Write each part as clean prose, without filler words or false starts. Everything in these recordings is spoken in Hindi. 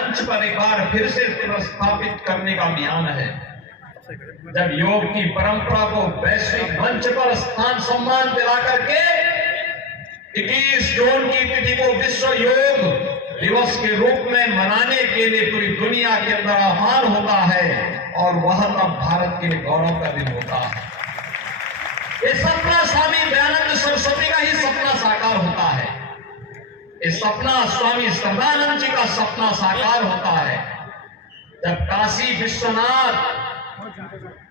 मंच पर एक बार फिर से प्रस्थापित करने का म्यान है। जब योग की परंपरा को वैश्विक मंच पर स्थान सम्मान दिला करके 21 जून की तिथि को विश्व योग दिवस के रूप में मनाने के लिए पूरी दुनिया के अंदर आह्वान होता है, और वह तब भारत के लिए गौरव का दिन होता है। ये सपना स्वामी दयानंद सरस्वती का ही सपना साकार होता है। ये सपना स्वामी श्रद्धानंद जी का सपना साकार होता है। जब काशी विश्वनाथ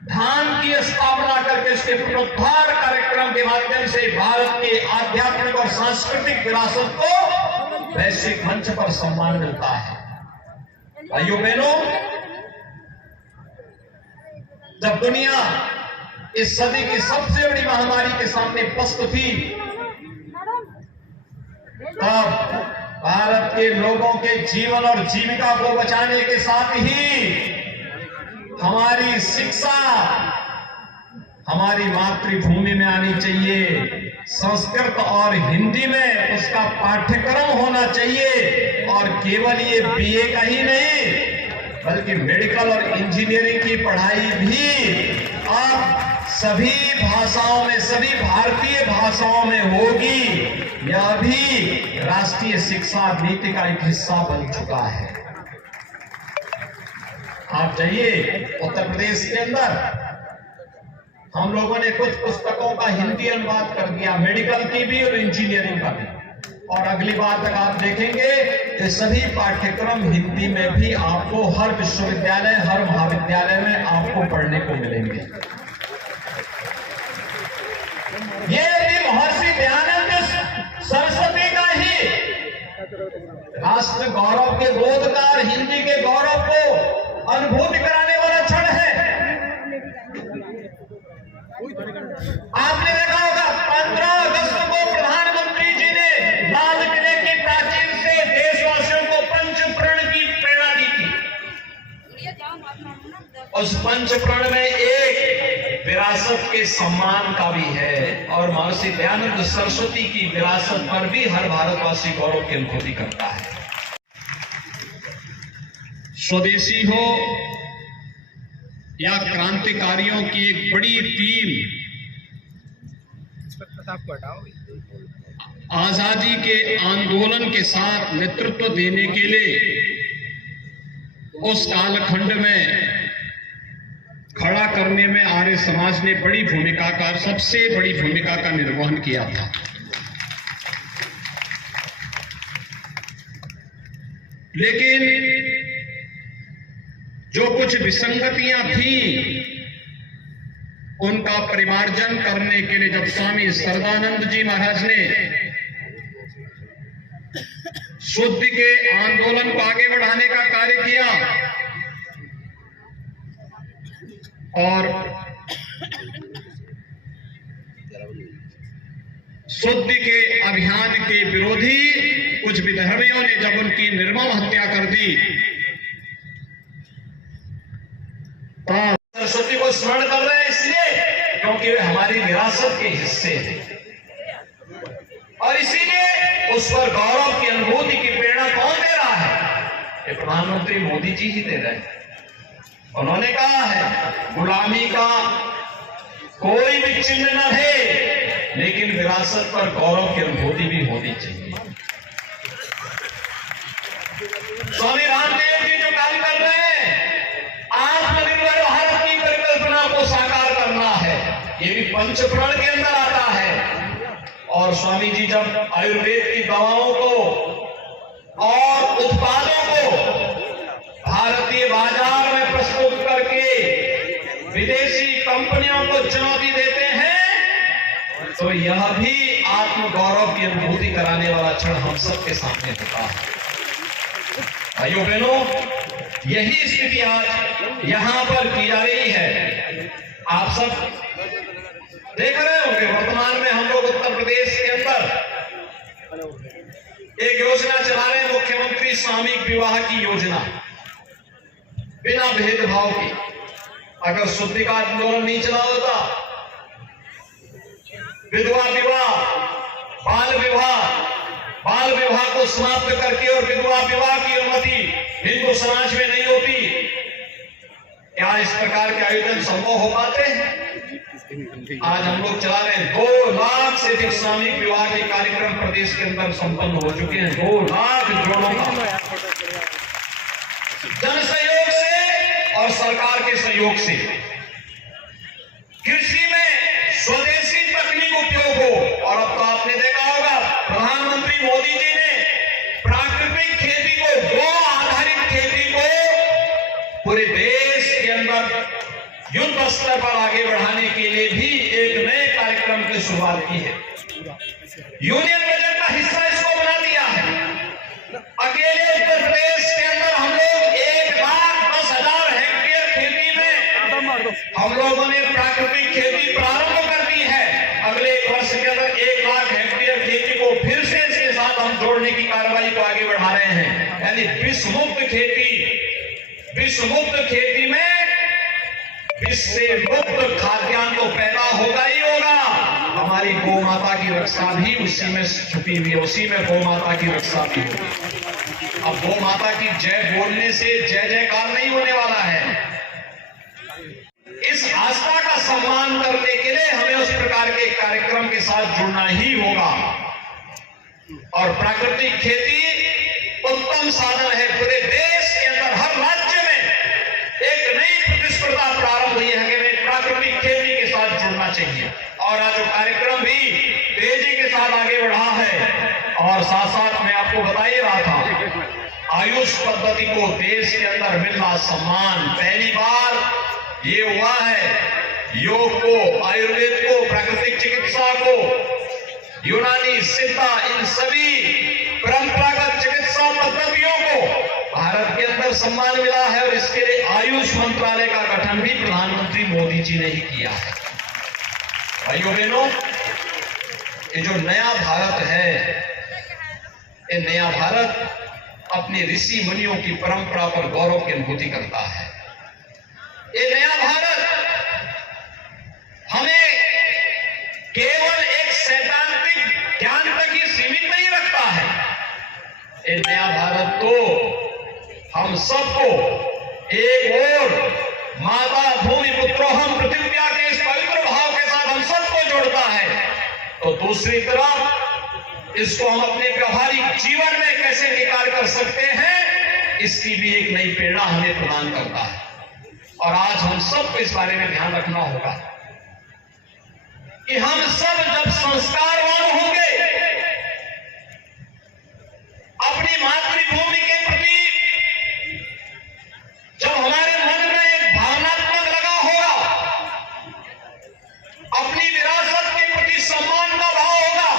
धाम की स्थापना करके उसके पुनरुद्धार कार्यक्रम के माध्यम से भारत के आध्यात्मिक और सांस्कृतिक विरासत को वैश्विक मंच पर सम्मान मिलता है। भाइयों बहनों, जब दुनिया इस सदी की सबसे बड़ी महामारी के सामने पस्त थी, तब भारत के लोगों के जीवन और जीविका को बचाने के साथ ही हमारी शिक्षा हमारी मातृभूमि में आनी चाहिए। संस्कृत और हिंदी में उसका पाठ्यक्रम होना चाहिए, और केवल ये बीए का ही नहीं बल्कि मेडिकल और इंजीनियरिंग की पढ़ाई भी अब सभी भाषाओं में, सभी भारतीय भाषाओं में होगी। यह भी राष्ट्रीय शिक्षा नीति का एक हिस्सा बन चुका है। आप जाइए उत्तर प्रदेश के अंदर, हम लोगों ने कुछ पुस्तकों का हिंदी अनुवाद कर दिया, मेडिकल की भी और इंजीनियरिंग का भी, और अगली बार तक आप देखेंगे ये सभी पाठ्यक्रम हिंदी में भी आपको हर विश्वविद्यालय, हर महाविद्यालय में आपको पढ़ने को मिलेंगे। ये भी महर्षि दयानंद सरस्वती का ही राष्ट्र गौरव के बोधकार, हिंदी के गौरव को अनुभूति कराने वाला क्षण है। आपने देखा होगा 15 अगस्त को प्रधानमंत्री जी ने लाल किले की प्राचीर से देशवासियों को पंच प्रण की प्रेरणा दी थी। उस पंच प्रण में एक विरासत के सम्मान का भी है, और महर्षि दयानंद सरस्वती की विरासत पर भी हर भारतवासी गौरव की अनुभूति करता है। स्वदेशी हो या क्रांतिकारियों की एक बड़ी टीम आजादी के आंदोलन के साथ नेतृत्व देने के लिए उस कालखंड में खड़ा करने में आर्य समाज ने बड़ी भूमिका का, सबसे बड़ी भूमिका का निर्वहन किया था। लेकिन जो कुछ विसंगतियां थी उनका परिमार्जन करने के लिए जब स्वामी श्रद्धानंद जी महाराज ने शुद्ध के आंदोलन को आगे बढ़ाने का कार्य किया और शुद्ध के अभियान के विरोधी कुछ विधर्मियों ने जब उनकी निर्मम हत्या कर दी, सरस्वती को स्मरण कर रहे हैं इसलिए क्योंकि वे हमारी विरासत के हिस्से थे, और इसीलिए उस पर गौरव की अनुभूति की प्रेरणा कौन दे रहा है? ये प्रधानमंत्री मोदी जी ही दे रहे हैं। उन्होंने कहा है गुलामी का कोई भी चिन्ह न है, लेकिन विरासत पर गौरव की अनुभूति भी होनी चाहिए। स्वामी रामदेव जी जो काम कर रहे हैं, आत्मनिर्भर भारत की परिकल्पना को साकार करना है, ये भी पंचप्रण के अंदर आता है। और स्वामी जी जब आयुर्वेद की दवाओं को और उत्पादों को भारतीय बाजार में प्रस्तुत करके विदेशी कंपनियों को चुनौती देते हैं, तो यह भी आत्मगौरव की अनुभूति कराने वाला क्षण हम सबके सामने होता है। भाइयों बहनों, यही स्थिति आज यहां पर की जा रही है। आप सब देख रहे होंगे, वर्तमान में हम लोग उत्तर प्रदेश के अंदर एक योजना चला रहे हैं, मुख्यमंत्री सामूहिक विवाह की योजना, बिना भेदभाव की। अगर शुद्धि का आंदोलन नहीं चला होता, विधवा विवाह, बाल विवाह, बाल विवाह को समाप्त करके और विधवा विवाह की अनुमति हिंदू समाज में नहीं होती। क्या इस प्रकार के आयोजन संभव हो पाते हैं? आज हम लोग चला रहे हैं 2 लाख से अधिक सामूहिक विवाह के कार्यक्रम प्रदेश के अंदर संपन्न हो चुके हैं। 2 लाख जोड़ों का जन सहयोग से और सरकार के सहयोग से। कृषि में स्वदेशी तकनीक उपयोग हो, और अब तो आपने देखा होगा प्रधानमंत्री मोदी जी ने प्राकृतिक खेती को, गो आधारित खेती को पूरे देश के अंदर युद्ध स्तर पर आगे बढ़ाने के लिए भी एक नए कार्यक्रम की शुरुआत की है। यूनियन बजट का हिस्सा इसको बना दिया है। अकेले उत्तर प्रदेश के अंदर हम लोग 1,10,000 हेक्टेयर खेती में हम लोगों ने प्राकृतिक खेती प्रारंभ कर दी है। अगले 1 वर्ष के अंदर 1 लाख हेक्टेयर खेती को फिर से इसके साथ हम जोड़ने की कार्रवाई को आगे बढ़ा रहे हैं। यानी विषमुक्त खेती में विष से मुक्त खाद्यान्न तो पैदा होगा ही होगा। हमारी गौ माता की रक्षा भी उसी में छुपी हुई है, उसी में गौ माता की रक्षा भी होगी। अब गौ माता की जय बोलने से जय जयकार नहीं होने वाला है। इस आस्था का सम्मान करने के लिए हमें उस प्रकार के कार्यक्रम के साथ जुड़ना ही होगा। और प्राकृतिक खेती उत्तम साधन है। पूरे देश के अंदर हर राज्य में एक नई प्रतिस्पर्धा प्रारंभ हुई है कि प्राकृतिक खेती के साथ जुड़ना चाहिए। और आज कार्यक्रम भी तेजी के साथ आगे बढ़ा है। और साथ साथ मैं आपको बता ही रहा था, आयुष पद्धति को देश के अंदर मिलना सम्मान पहली बार ये हुआ है। योग को, आयुर्वेद को, प्राकृतिक चिकित्सा को, यूनानी, सिद्धा, इन सभी परंपरागत चिकित्सा पद्धतियों को भारत के अंदर सम्मान मिला है। और इसके लिए आयुष मंत्रालय का गठन भी प्रधानमंत्री मोदी जी ने ही किया है। भाइयों बहनों, ये जो नया भारत है, ये नया भारत अपने ऋषि मुनियों की परंपरा पर गौरव की अनुभूति करता है। ये नया भारत हमें केवल एक सैद्धांतिक ज्ञान तक ही सीमित नहीं रखता है। ये नया भारत तो हम सबको एक और माता भूमि पुत्रोहम पृथ्व्या के इस पवित्र भाव के साथ हम सबको जोड़ता है। तो दूसरी तरफ इसको हम अपने व्यवहारिक जीवन में कैसे निकाल कर सकते हैं, इसकी भी एक नई प्रेरणा हमें प्रदान करता है। और आज हम सबको इस बारे में ध्यान रखना होगा कि हम सब जब संस्कारवान होंगे, अपनी मातृभूमि के प्रति जब हमारे मन में एक भावनात्मक लगाव होगा, अपनी विरासत के प्रति सम्मान का भाव होगा,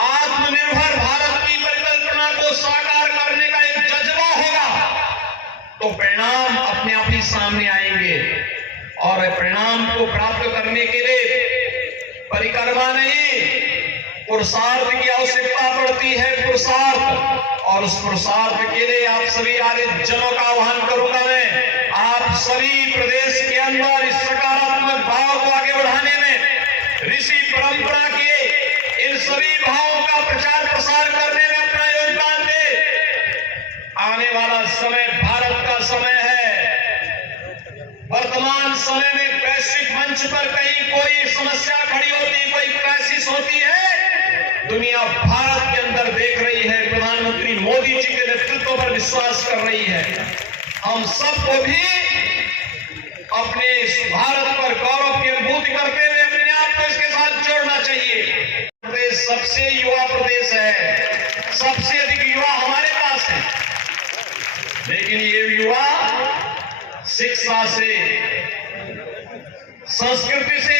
आत्मनिर्भर भारत की परिकल्पना को साकार करने का एक जज्बा होगा, तो परिणाम अपने आप ही सामने आएंगे। और परिणाम को प्राप्त करने के लिए परिक्रमा नहीं, पुरुषार्थ की आवश्यकता पड़ती है। पुरुषार्थ, और उस पुरुषार्थ के लिए आप सभी आगे जनों का आह्वान करूंगा मैं, आप सभी प्रदेश के अंदर इस सकारात्मक भाव को आगे बढ़ाने में, ऋषि परंपरा के इन सभी भावों का प्रचार प्रसार करने में अपना योगदान दे। आने वाला समय भारत का समय है। वर्तमान समय में वैश्विक मंच पर कहीं कोई समस्या खड़ी होती, कोई क्राइसिस होती है, दुनिया भारत के अंदर देख रही है, प्रधानमंत्री मोदी जी के नेतृत्व पर विश्वास कर रही है। हम सबको भी अपने इस भारत पर गौरव की अनुभूति करते हुए अपने आप को इसके साथ जोड़ना चाहिए। प्रदेश सबसे युवा प्रदेश है, सबसे अधिक युवा हमारे पास है, लेकिन ये युवा शिक्षा से, संस्कृति से,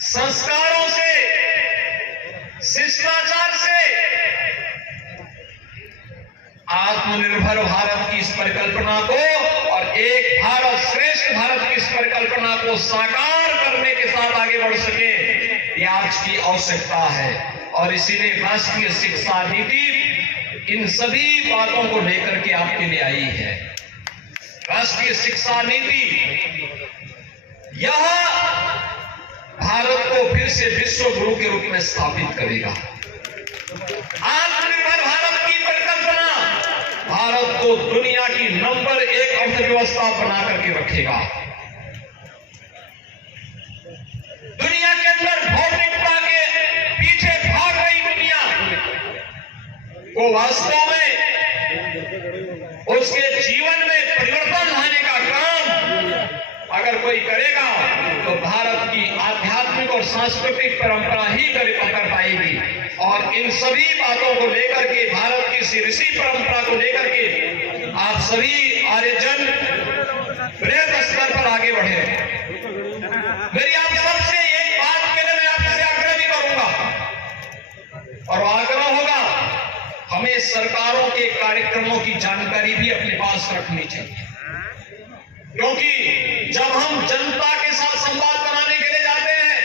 संस्कारों से, शिष्टाचार से आत्मनिर्भर भारत की इस परिकल्पना को और एक भारत श्रेष्ठ भारत की इस परिकल्पना को साकार करने के साथ आगे बढ़ सके, ये आज की आवश्यकता है। और इसीलिए राष्ट्रीय शिक्षा नीति इन सभी बातों को लेकर के आपके लिए आई है। राष्ट्रीय शिक्षा नीति यह भारत को फिर से विश्व गुरु के रूप में स्थापित करेगा। आत्मनिर्भर भारत की परिकल्पना भारत को दुनिया की नंबर 1 अर्थव्यवस्था बना करके रखेगा। दुनिया के अंदर भौतिकता के पीछे भाग रही दुनिया को वास्तव में उसके जीवन में परिवर्तन लाने का काम अगर कोई करेगा तो भारत की आध्यात्मिक और सांस्कृतिक परंपरा ही कर पाएगी। और इन सभी बातों को लेकर के, भारत की ऋषि परंपरा को लेकर के आप सभी आर्यजन बृहद स्तर पर आगे बढ़े। मेरी आप सबसे एक बात के लिए मैं आपसे आग्रह भी करूंगा और आग्रह होगा, हमें सरकारों के कार्यक्रमों की जानकारी भी अपने पास रखनी चाहिए, क्योंकि जब हम जनता के साथ संवाद बनाने के लिए जाते हैं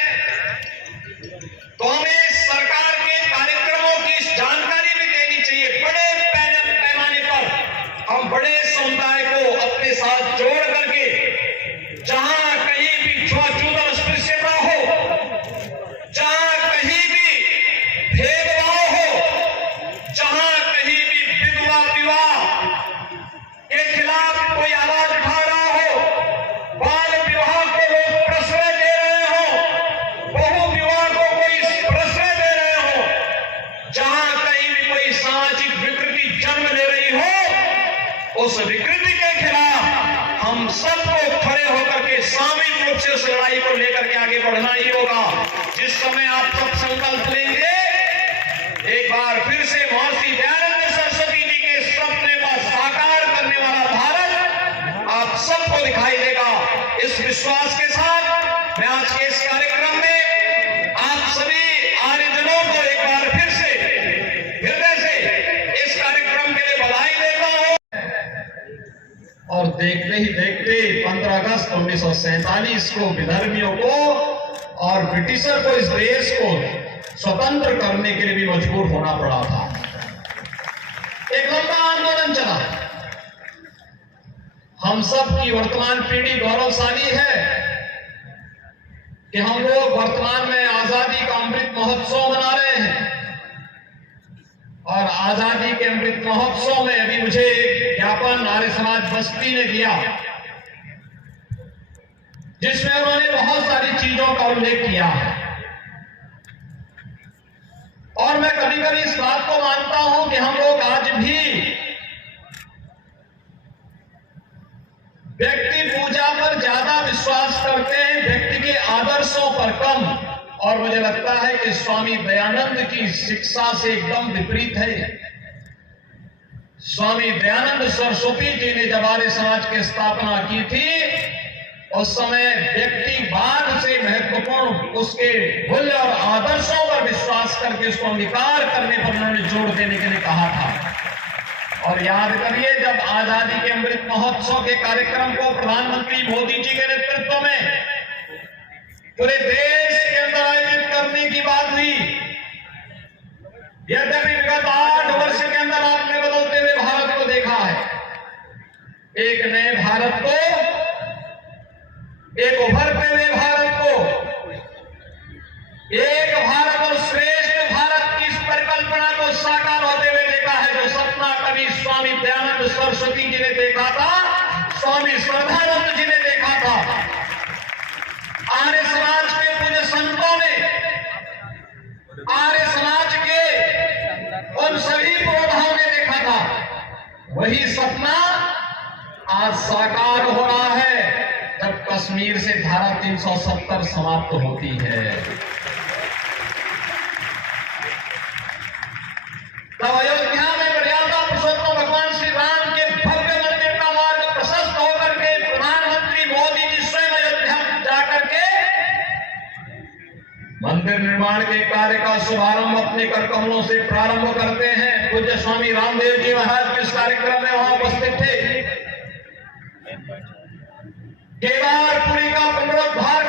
तो हमें सरकार के कार्यक्रमों की जानकारी भी देनी चाहिए। बड़े पैमाने पर हम बड़े समुदाय को अपने साथ जोड़ करके, जहां कहीं भी छुआछूत और अस्पृश्यता हो, जहां कहीं भी भेदभाव हो, जहां कहीं भी विधवा विवाह के खिलाफ कोई आवाज उठा रहा हो, बाल विवाह को लोग प्रश्रय दे रहे हो, बहु विवाह को कोई प्रश्रय दे रहे हो, जहां कहीं भी कोई सामाजिक विकृति जन्म ले रही हो, उस विकृति के खिलाफ हम सबको खड़े होकर के सामूहिक रूप से उस लड़ाई को लेकर के आगे बढ़ना ही होगा। जिस समय आप सब संकल्प लेंगे, एक बार फिर से महर्षि दयानंद सरस्वती जी के सपने को साकार करने वाला भारत आप सबको दिखाई देगा। इस विश्वास के साथ मैं आज के इस कार्यक्रम में आप सभी आर्यजनों को एक बार फिर से हृदय से इस कार्यक्रम के लिए बधाई देता हूं। और देखते ही देखते 15 अगस्त 1947 को विधर्मियों को और ब्रिटिशर को इस देश को स्वतंत्र करने के लिए भी मजबूर होना पड़ा था। एक लंबा आंदोलन चला। हम सब की वर्तमान पीढ़ी गौरवशाली है कि हम लोग वर्तमान में आजादी का अमृत महोत्सव मना रहे हैं। और आजादी के अमृत महोत्सव में अभी मुझे एक ज्ञापन आर्य समाज बस्ती ने दिया, जिसमें उन्होंने बहुत सारी चीजों का उल्लेख किया है। और मैं कभी कभी इस बात को मानता हूं कि हम लोग आज भी व्यक्ति पूजा पर ज्यादा विश्वास करते हैं, व्यक्ति के आदर्शों पर कम। और मुझे लगता है कि स्वामी दयानंद की शिक्षा से एकदम विपरीत है। स्वामी दयानंद सरस्वती जी ने जब आर्य समाज की स्थापना की थी, उस समय व्यक्तिवाद से महत्वपूर्ण उसके मूल्य और आदर्शों पर विश्वास करके उसको अंगीकार करने पर उन्होंने जोर देने के लिए कहा था। और याद करिए, जब आजादी के अमृत महोत्सव के कार्यक्रम को प्रधानमंत्री मोदी जी के नेतृत्व में पूरे देश के अंदर आयोजित करने की बात हुई, यद्यपि विगत 8 वर्ष के अंदर आपने बदलते हुए भारत को देखा है। एक नए भारत को, एक उभरते हुए भारत को, एक भारत और श्रेष्ठ भारत की इस परिकल्पना को साकार होते हुए देखा है, जो सपना कभी स्वामी दयानंद सरस्वती जी ने देखा था, स्वामी श्रद्धानंद जी ने देखा था, आर्य समाज के पूज्य संतों ने, आर्य समाज के उन सभी पुरोधाओं ने देखा था। वही सपना आज साकार हो रहा है जब कश्मीर से धारा 370 समाप्त होती है। तब अयोध्या में मर्यादा पुरुषोत्तम भगवान श्री राम के भव्य मंदिर का मार्ग प्रशस्त होकर के प्रधानमंत्री मोदी जी स्वयं अयोध्या जाकर के मंदिर निर्माण के कार्य का शुभारंभ अपने कर कमलों से प्रारंभ करते हैं। पूज्य स्वामी रामदेव जी महाराज के इस कार्यक्रम में वहां उपस्थित थे। केदारपुरी का पुनरुद्धार